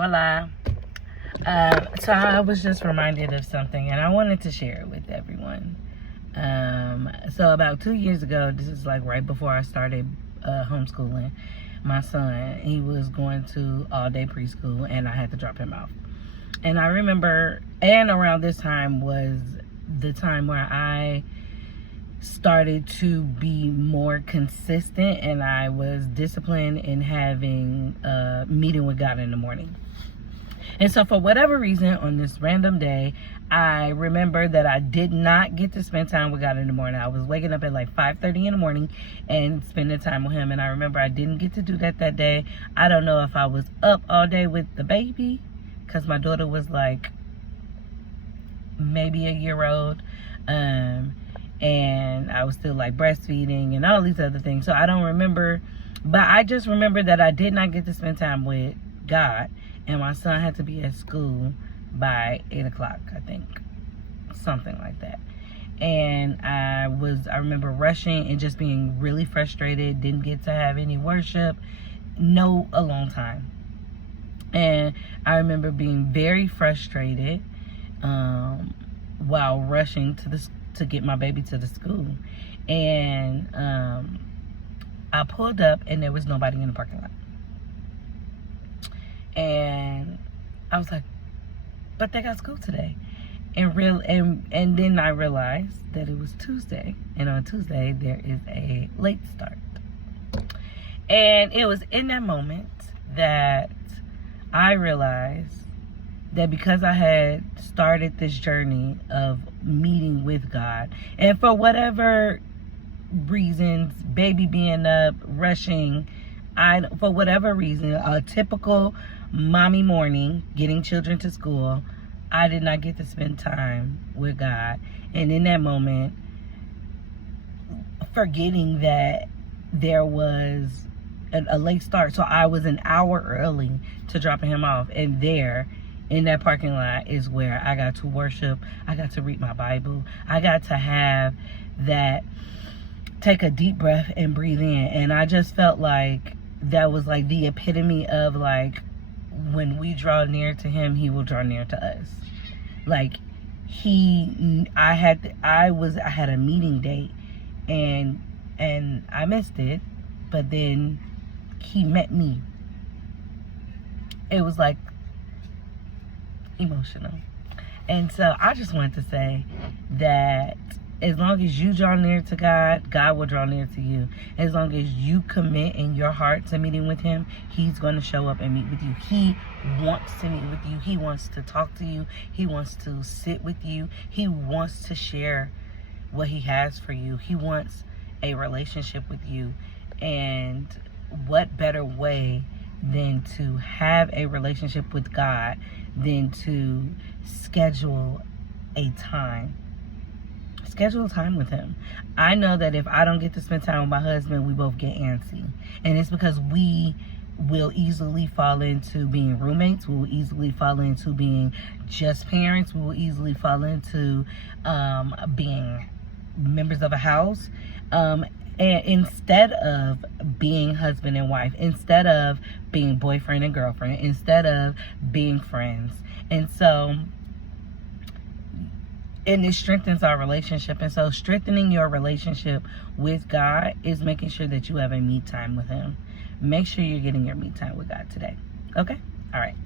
Voila. So I was just reminded of something, and I wanted to share it with everyone. So about 2 years ago, this is like right before I started homeschooling my son. He was going to all-day preschool, and I had to drop him off. And I remember, and around this time was the time where I started to be more consistent, and I was disciplined in having a meeting with God in the morning. And so for whatever reason, on this random day, I remember that I did not get to spend time with God in the morning. I was waking up at like 5:30 in the morning and spending time with him. And I remember I didn't get to do that day. I don't know if I was up all day with the baby, because my daughter was like maybe a year old. And I was still like breastfeeding and all these other things. So I don't remember, but I just remember that I did not get to spend time with God. And my son had to be at school by 8 o'clock, I think. Something like that. And I remember rushing and just being really frustrated. Didn't get to have any worship. No alone time. And I remember being very frustrated while rushing to get my baby to the school. And I pulled up and there was nobody in the parking lot. And I was like, but they got school today. And then I realized that it was Tuesday. And on Tuesday, there is a late start. And it was in that moment that I realized that because I had started this journey of meeting with God, and for whatever reasons, baby being up, rushing, for whatever reason, a typical mommy morning, getting children to school, I did not get to spend time with God. And in that moment, forgetting that there was a late start, so I was an hour early to dropping him off, and there in that parking lot is where I got to worship. I got to read my Bible. I got to have that, take a deep breath and breathe in. And I just felt like that was like the epitome of like, when we draw near to him, he will draw near to us. Like I had a meeting date and I missed it, but then he met me. It was like emotional. And so I just wanted to say that as long as you draw near to God, God will draw near to you. As long as you commit in your heart to meeting with him, he's going to show up and meet with you. He wants to meet with you. He wants to talk to you. He wants to sit with you. He wants to share what he has for you. He wants a relationship with you. And what better way than to have a relationship with God than to schedule a time. Schedule time with him. I know that if I don't get to spend time with my husband, we both get antsy. And it's because we will easily fall into being roommates. We will easily fall into being just parents. We will easily fall into being members of a house. And instead of being husband and wife, instead of being boyfriend and girlfriend, instead of being friends. And so, and it strengthens our relationship. And so strengthening your relationship with God is making sure that you have a me time with him. Make sure you're getting your me time with God today. Okay? All right.